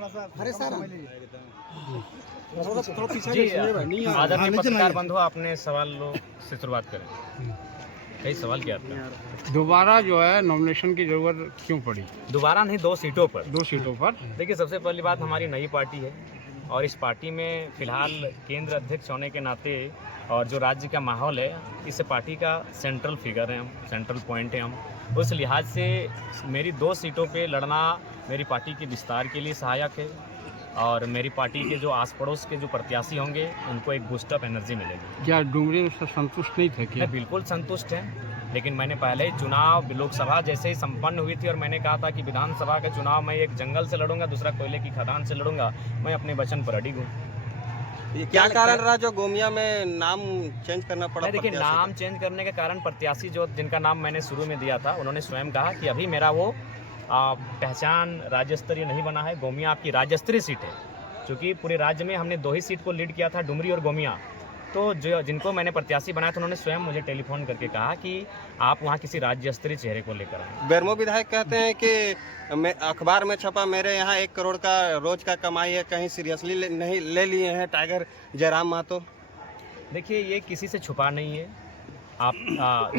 अरे सर जी आदरणीय पत्रकार बंधु, आपने सवालों से शुरुआत करें। कई सवाल किया आपने। दोबारा जो है नॉमिनेशन की जरूरत क्यों पड़ी? दोबारा नहीं, 2 सीटों पर। 2 सीटों पर। देखिए, सबसे पहली बात, हमारी नई पार्टी है और इस पार्टी में फिलहाल केंद्र अध्यक्ष होने के नाते और जो राज्य का माहौल है, इस पार्टी का सेंट्रल फिगर है हम, सेंट्रल पॉइंट है हम। उस लिहाज से मेरी 2 सीटों पे लड़ना मेरी पार्टी के विस्तार के लिए सहायक है और मेरी पार्टी के जो आस पड़ोस के जो प्रत्याशी होंगे उनको एक बूस्ट अप एनर्जी मिलेगी। क्या डुमरी से संतुष्ट नहीं थे क्या? बिल्कुल संतुष्ट हैं, लेकिन मैंने पहले ही चुनाव लोकसभा जैसे ही संपन्न हुई थी और मैंने कहा था कि विधानसभा का चुनाव मैं एक जंगल से लड़ूंगा, दूसरा कोयले की खदान से लड़ूंगा। मैं अपने वचन पर अडिग हूँ। क्या कारण रहा जो गोमिया में नाम चेंज करना पड़ा? देखिए, नाम चेंज करने के कारण प्रत्याशी जो जिनका नाम मैंने शुरू में दिया था, उन्होंने स्वयं कहा कि अभी मेरा वो पहचान राज्य स्तरीय नहीं बना है। गोमिया आपकी राज्य स्तरीय सीट है, क्योंकि पूरे राज्य में हमने 2 ही सीट को लीड किया था, डुमरी और गोमिया। तो जो जिनको मैंने प्रत्याशी बनाया था, उन्होंने स्वयं मुझे टेलीफोन करके कहा कि आप वहाँ किसी राज्य स्तरीय चेहरे को लेकर आए। बेरमो विधायक कहते हैं कि अखबार में छपा मेरे यहाँ 1 करोड़ का रोज का कमाई है, कहीं सीरियसली नहीं ले लिए हैं टाइगर जयराम महतो। देखिए, ये किसी से छुपा नहीं है। आप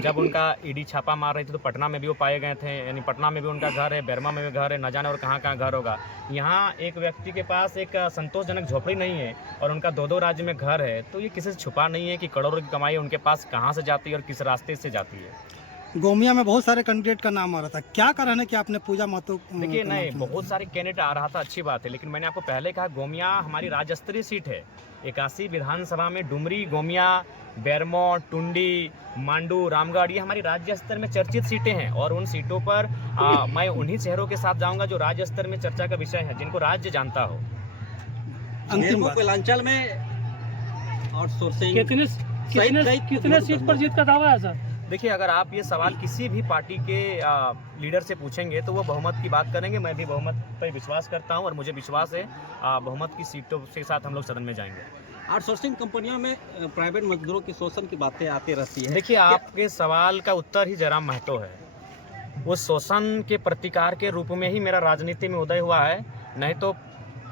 जब उनका ईडी छापा मार रही थी तो पटना में भी वो पाए गए थे, यानी पटना में भी उनका घर है, बेरमा में भी घर है, न जाने और कहाँ कहाँ घर होगा। यहाँ एक व्यक्ति के पास एक संतोषजनक झोपड़ी नहीं है और उनका 2-2 राज्य में घर है, तो ये किसी से छुपा नहीं है कि करोड़ों की कमाई उनके पास कहाँ से जाती है और किस रास्ते से जाती है। गोमिया में बहुत सारे कैंडिडेट का नाम आ रहा था, क्या कारण है कि आपने पूजा महतो? देखिए, नहीं, बहुत सारे कैंडिडेट आ रहा था, अच्छी बात है, लेकिन मैंने आपको पहले कहा गोमिया हमारी राज्य स्तरीय सीट है। 81 विधानसभा में डुमरी, गोमिया, बेरमो, टुंडी, मांडू, रामगढ़, ये हमारी राज्य स्तर में चर्चित सीटें हैं और उन सीटों पर मैं उन्हीं चेहरों के साथ जाऊंगा जो राज्य स्तर में चर्चा का विषय है, जिनको राज्य जानता हो। अंतिम कोयलांचल में आउटसोर्सिंग कितने सीट पर जीत का दावा है सर? देखिए, अगर आप ये सवाल किसी भी पार्टी के लीडर से पूछेंगे तो वो बहुमत की बात करेंगे। मैं भी बहुमत पर विश्वास करता हूं और मुझे विश्वास है बहुमत की सीटों के साथ हम लोग सदन में जाएंगे। आउटसोर्सिंग कंपनियों में प्राइवेट मजदूरों की शोषण की बातें आती रहती है। देखिए, आपके सवाल का उत्तर ही जयराम महतो है। उस शोषण के प्रतिकार के रूप में ही मेरा राजनीति में उदय हुआ है, नहीं तो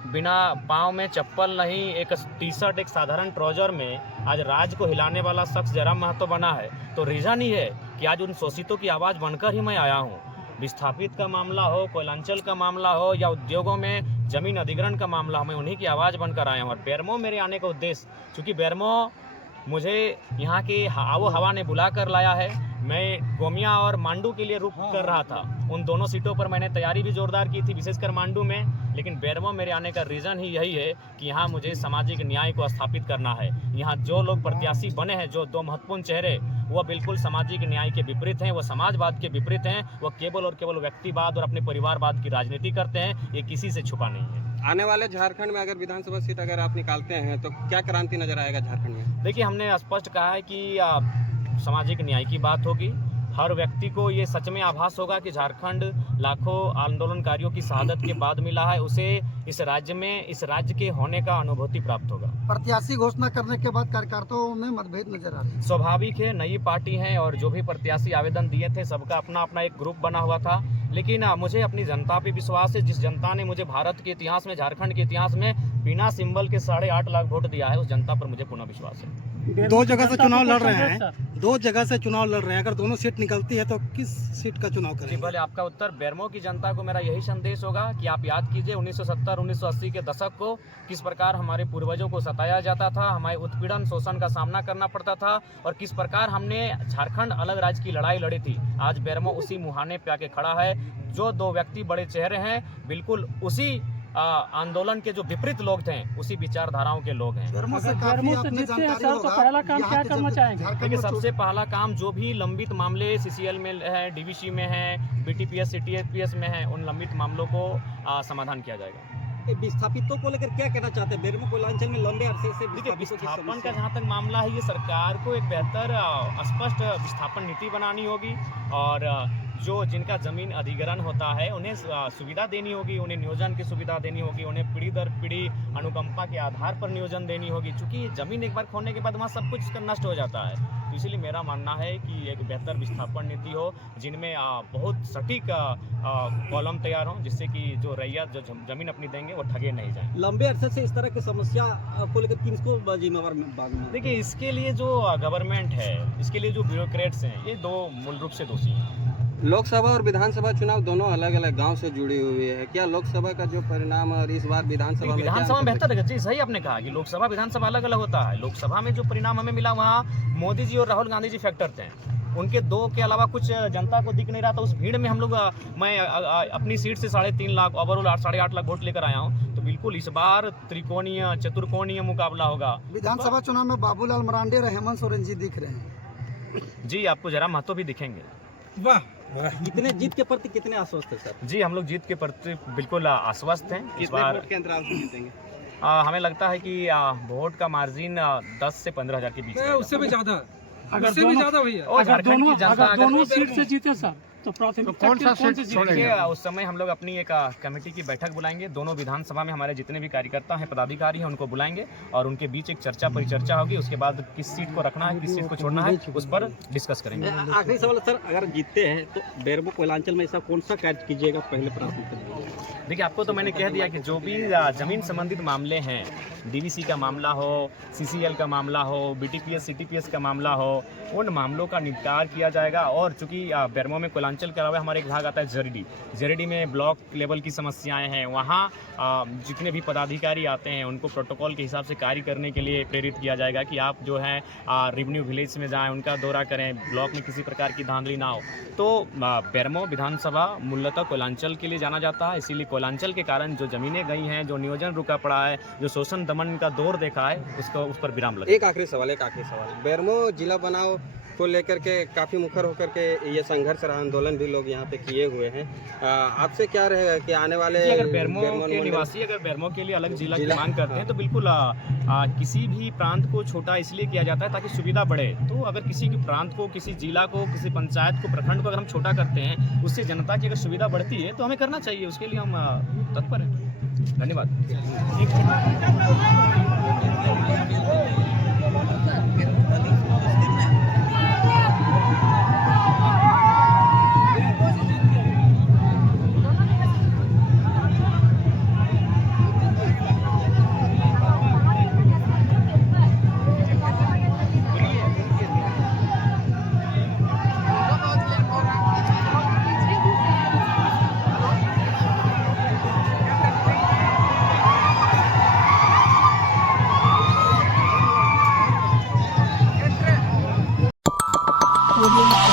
बिना पाँव में चप्पल नहीं, एक टी-शर्ट, एक साधारण ट्राउजर में आज राज्य को हिलाने वाला शख्स जयराम महतो बना है। तो रीज़न ही है कि आज उन शोषितों की आवाज़ बनकर ही मैं आया हूँ। विस्थापित का मामला हो, कोयलांचल का मामला हो या उद्योगों में जमीन अधिग्रहण का मामला हो, मैं उन्हीं की आवाज़ बनकर आया हूँ। और बेरमो मेरे आने का उद्देश्य, चूँकि बेरमो मुझे यहाँ की आबो हवा ने बुला कर लाया है। मैं गोमिया और मांडू के लिए रुख कर रहा था, उन दोनों सीटों पर मैंने तैयारी भी जोरदार की थी, विशेषकर मांडू में। लेकिन बेरमो मेरे आने का रीज़न ही यही है कि यहाँ मुझे सामाजिक न्याय को स्थापित करना है। यहाँ जो लोग प्रत्याशी बने हैं, जो 2 महत्वपूर्ण चेहरे, वो बिल्कुल सामाजिक न्याय के विपरीत हैं, वो समाजवाद के विपरीत हैं, वो केवल और केवल व्यक्तिवाद और अपने परिवारवाद की राजनीति करते हैं। ये किसी से छुपा नहीं है। आने वाले झारखंड में अगर विधानसभा सीट अगर आप निकालते हैं तो क्या क्रांति नजर आएगा झारखंड में? देखिए, हमने स्पष्ट कहा है कि सामाजिक न्याय की बात होगी। हर व्यक्ति को ये सच में आभास होगा कि झारखंड लाखों आंदोलनकारियों की शहादत के बाद मिला है, उसे इस राज्य के होने का अनुभूति प्राप्त होगा। प्रत्याशी घोषणा करने के बाद कार्यकर्ताओं में मतभेद नजर आ रहे हैं। स्वाभाविक है, नई पार्टी है और जो भी प्रत्याशी आवेदन दिए थे सबका अपना अपना एक ग्रुप बना हुआ था। लेकिन मुझे अपनी जनता पे विश्वास है। जिस जनता ने मुझे भारत के इतिहास में, झारखंड के इतिहास में बिना सिंबल के 8.5 लाख वोट दिया है, उस जनता पर मुझे पूर्ण विश्वास है। 2 जगह से चुनाव लड़ रहे हैं, 2 जगह से चुनाव लड़ रहे हैं, अगर दोनों सीट निकलती है तो किस सीट का चुनाव जी, करेंगे? पहले आपका उत्तर, बेरमो की जनता को मेरा यही संदेश होगा कि आप याद कीजिए 1970-1980 के दशक को, किस प्रकार हमारे पूर्वजों को सताया जाता था, हमारे उत्पीड़न शोषण का सामना करना पड़ता था और किस प्रकार हमने झारखंड अलग राज्य की लड़ाई लड़ी थी। आज बेरमो उसी मुहाने पे आके खड़ा है। जो 2 व्यक्ति बड़े चेहरे हैं, बिल्कुल उसी आंदोलन के जो विपरीत लोग थे, उसी विचारधाराओं के लोग हैं। पहला काम क्या करना चाहेंगे? देखिए, सबसे पहला काम जो भी लंबित मामले CCL में है, DVC में है, BTPS CTPS में है, उन लंबित मामलों को समाधान किया जाएगा। विस्थापितों को लेकर क्या कहना चाहते हैं? बेरमो कोयलांचल में लंबे अरसे से विस्थापन का जहाँ तक मामला है, ये सरकार को एक बेहतर स्पष्ट विस्थापन नीति बनानी होगी और जो जिनका ज़मीन अधिग्रहण होता है उन्हें सुविधा देनी होगी, उन्हें नियोजन की सुविधा देनी होगी, उन्हें पीढ़ी दर पीढ़ी अनुकंपा के आधार पर नियोजन देनी होगी। चूँकि ज़मीन एक बार खोने के बाद वहाँ सब कुछ नष्ट हो जाता है। तो इसलिए मेरा मानना है कि एक बेहतर विस्थापन नीति हो जिनमें बहुत सटीक कॉलम तैयार हों, जिससे कि जो रैयत जो ज़मीन अपनी देंगे वो ठगे नहीं जाएं। लंबे अरसे से इस तरह की समस्या को लेकर किसको जिम्मेवार मानते? देखिए, इसके लिए जो गवर्नमेंट है, इसके लिए जो ब्यूरोक्रेट्स हैं, ये दो मूल रूप से दोषी हैं। लोकसभा और विधानसभा चुनाव दोनों अलग अलग गांव से जुड़ी हुई है। क्या लोकसभा का जो परिणाम और इस बार विधानसभा में विधानसभा में बेहतर है? जी सही आपने कहा कि लोकसभा विधानसभा अलग अलग होता है। लोकसभा में जो परिणाम हमें मिला वहाँ मोदी जी और राहुल गांधी जी फैक्टर थे। उनके दो के अलावा कुछ जनता को दिख नहीं रहा था। उस भीड़ में हम लोग मैं अपनी सीट से 3.5 लाख ओवरऑल 8.5 लाख वोट लेकर आया हूँ। तो बिल्कुल इस बार त्रिकोणीय चतुर्कोणीय मुकाबला होगा। विधानसभा चुनाव में बाबूलाल मरांडी और हेमंत सोरेन जी दिख रहे हैं। जी, आपको जरा महतो भी दिखेंगे। वाह, कितने जीत के प्रति कितने आश्वस्त है सर? जी, हम लोग जीत के प्रति बिल्कुल आश्वस्त हैं। इस कितने बार वोट के अंतराल से जीतेंगे? हमें लगता है कि वोट का मार्जिन 10 से 15 हज़ार के बीच रहेगा। उससे भी ज्यादा, अगर उससे भी ज्यादा भैया। और झारखंड की जनता दोनों सीट से जीते सर तो कौन सा सीट छोड़ेंगे? देखिए, उस समय हम लोग अपनी एक कमेटी की बैठक बुलाएंगे। दोनों विधानसभा में हमारे जितने भी कार्यकर्ता हैं, पदाधिकारी हैं, उनको बुलाएंगे और उनके बीच एक चर्चा परिचर्चा होगी। उसके बाद किस सीट को रखना है, किस सीट को छोड़ना है, उस पर डिस्कस करेंगे। आखिरी सवाल सर, अगर जीतते हैं तो बेरमो कोयलांचल में ऐसा कौन सा कार्य कीजिएगा पहले प्राथमिकता? देखिए, आपको तो मैंने कह दिया कि जो भी ज़मीन संबंधित मामले हैं, डीवीसी का मामला हो, सीसीएल का मामला हो, बीटीपीएस सीटीपीएस का मामला हो, उन मामलों का निपटार किया जाएगा। और चूंकि बेरमो में कोयलांचल के अलावा हमारे एक भाग आता है जेरेडी में ब्लॉक लेवल की समस्याएं हैं। वहाँ जितने भी पदाधिकारी आते हैं उनको प्रोटोकॉल के हिसाब से कार्य करने के लिए प्रेरित किया जाएगा कि आप जो है रेवेन्यू विलेज में जाएं, उनका दौरा करें, ब्लॉक में किसी प्रकार की धांधली ना हो। तो बेरमो विधानसभा मूलतः कोयलांचल के लिए जाना जाता है। इसीलिए कोयलांचल के कारण जो ज़मीनें गई हैं, जो नियोजन रुका पड़ा है, जो शोषण दमन का दौर देखा है, उसको उस पर विराम लगे। एक आखिरी सवाल बेरमो जिला बनाओ को लेकर के काफ़ी मुखर होकर के ये संघर्ष रहा, आंदोलन भी लोग यहाँ पे किए हुए हैं। आपसे क्या रहेगा कि आने वाले अगर बेरमो के निवासी अगर बेरमो के लिए अलग जिला की मांग करते हैं तो बिल्कुल किसी भी प्रांत को छोटा इसलिए किया जाता है ताकि सुविधा बढ़े। तो अगर किसी प्रांत को, किसी जिला को, किसी पंचायत को, प्रखंड को अगर हम छोटा करते हैं, उससे जनता की अगर सुविधा बढ़ती है तो हमें करना चाहिए। उसके लिए हम तत्पर हैं। धन्यवाद। Audio